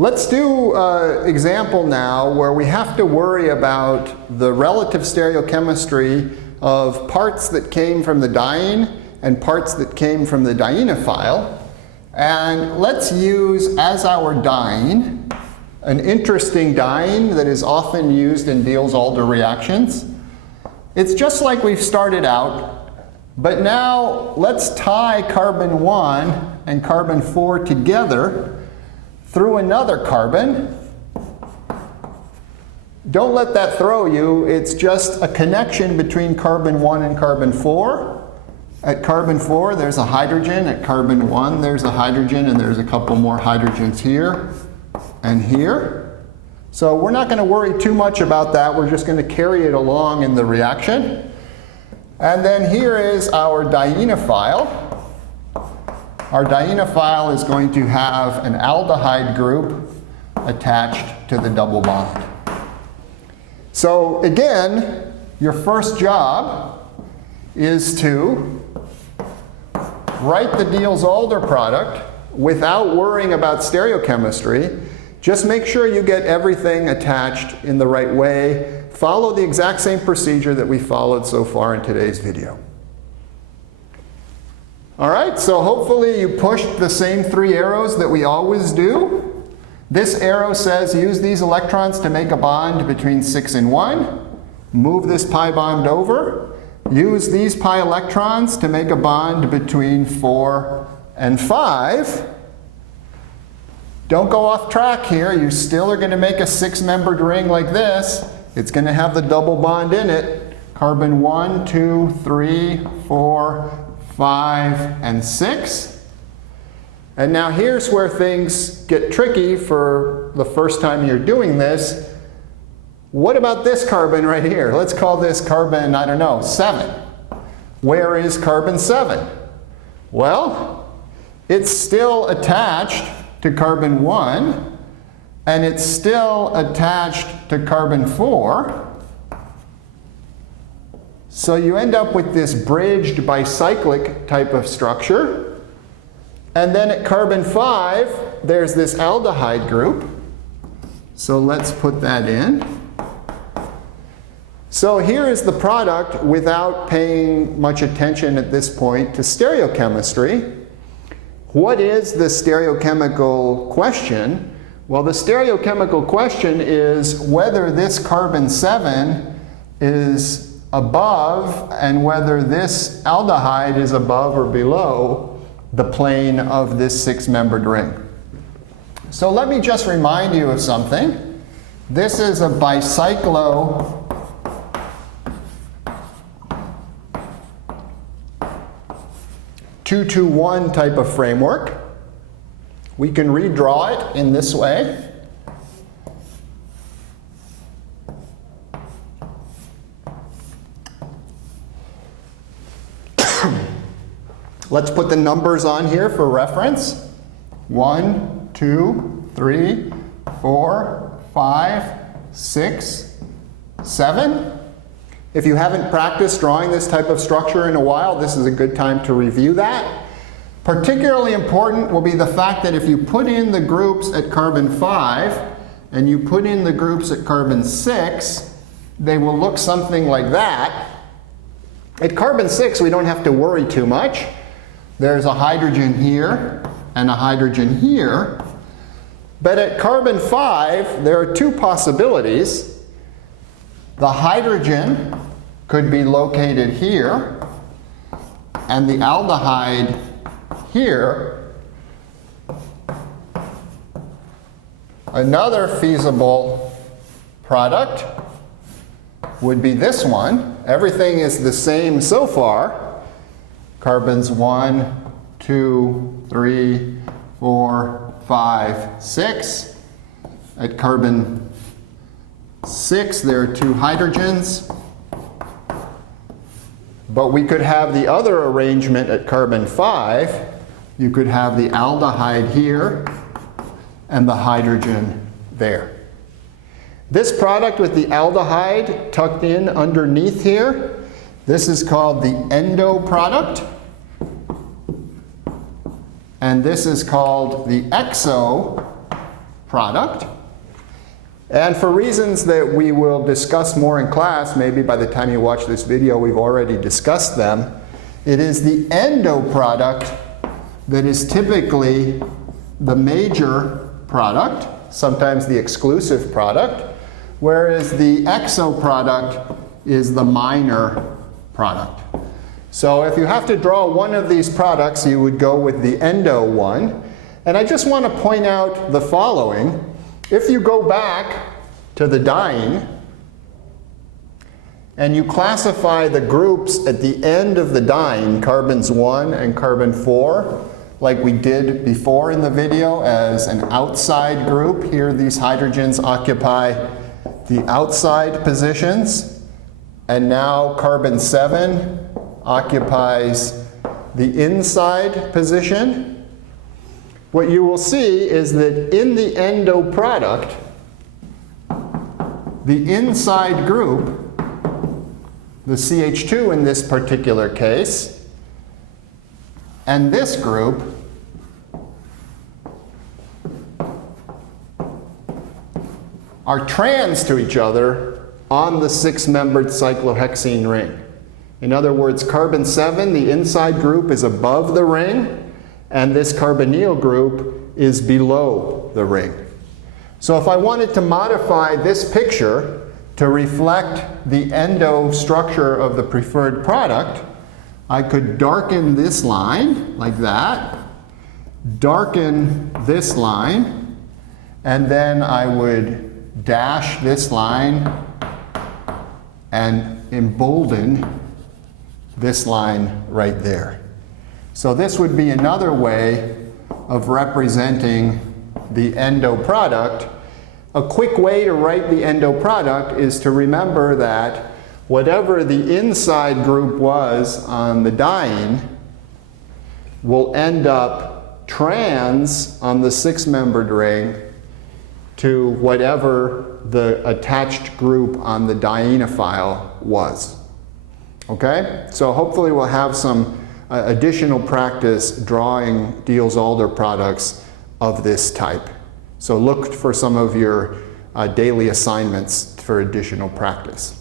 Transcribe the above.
Let's do an example now where we have to worry about the relative stereochemistry of parts that came from the diene and parts that came from the dienophile. And let's use as our diene an interesting diene that is often used in Diels-Alder reactions. It's just like we've started out, but now let's tie carbon 1 and carbon 4 together through another carbon. Don't let that throw you. It's just a connection between carbon 1 and carbon 4. At carbon 4, there's a hydrogen. At carbon 1, there's a hydrogen, and there's a couple more hydrogens here and here. So we're not going to worry too much about that. We're just going to carry it along in the reaction. And then here is our dienophile. Our dienophile is going to have an aldehyde group attached to the double bond. So again, your first job is to write the Diels-Alder product without worrying about stereochemistry. Just make sure you get everything attached in the right way. Follow the exact same procedure that we followed so far in today's video. All right, so hopefully you pushed the same 3 arrows that we always do. This arrow says use these electrons to make a bond between 6 and 1. Move this pi bond over. Use these pi electrons to make a bond between 4 and 5. Don't go off track here. You still are going to make a 6-membered ring like this. It's going to have the double bond in it. Carbon 1, 2, 3, 4, 5, and 6. And now here's where things get tricky for the first time you're doing this. What about this carbon right here? Let's call this carbon, I don't know, 7. Where is carbon 7? Well, it's still attached to carbon 1, and it's still attached to carbon 4. So you end up with this bridged bicyclic type of structure. And then at carbon 5, there's this aldehyde group. So let's put that in. So here is the product without paying much attention at this point to stereochemistry. What is the stereochemical question? Well, the stereochemical question is whether this carbon 7 is above and whether this aldehyde is above or below the plane of this 6-membered ring. So let me just remind you of something. This is a bicyclo 2-2-1 type of framework. We can redraw it in this way. Let's put the numbers on here for reference. 1, 2, 3, 4, 5, 6, 7. If you haven't practiced drawing this type of structure in a while, this is a good time to review that. Particularly important will be the fact that if you put in the groups at carbon 5 and you put in the groups at carbon 6, they will look something like that. At carbon 6, we don't have to worry too much. There's a hydrogen here and a hydrogen here. But at carbon 5, there are 2 possibilities. The hydrogen could be located here, and the aldehyde here. Another feasible product would be this one. Everything is the same so far. Carbons 1, 2, 3, 4, 5, 6. At carbon 6, there are 2 hydrogens. But we could have the other arrangement at carbon 5. You could have the aldehyde here and the hydrogen there. This product with the aldehyde tucked in underneath here, this is called the endo product. And this is called the exo product. And for reasons that we will discuss more in class, maybe by the time you watch this video we've already discussed them, it is the endo product that is typically the major product, sometimes the exclusive product, whereas the exo product is the minor product. So if you have to draw one of these products, you would go with the endo one. And I just want to point out the following. If you go back to the diene and you classify the groups at the end of the diene, carbons 1 and carbon 4, like we did before in the video, as an outside group, here these hydrogens occupy the outside positions, and now carbon 7 occupies the inside position. What you will see is that in the endo product, the inside group, the CH2 in this particular case, and this group are trans to each other on the 6-membered cyclohexene ring. In other words, carbon 7, the inside group, is above the ring, and this carbonyl group is below the ring. So if I wanted to modify this picture to reflect the endo structure of the preferred product, I could darken this line like that, darken this line, and then I would dash this line and embolden this line right there. So this would be another way of representing the endo product. A quick way to write the endo product is to remember that whatever the inside group was on the diene will end up trans on the 6-membered ring to whatever the attached group on the dienophile was. Okay? So hopefully we'll have some additional practice drawing Diels-Alder products of this type. So look for some of your daily assignments for additional practice.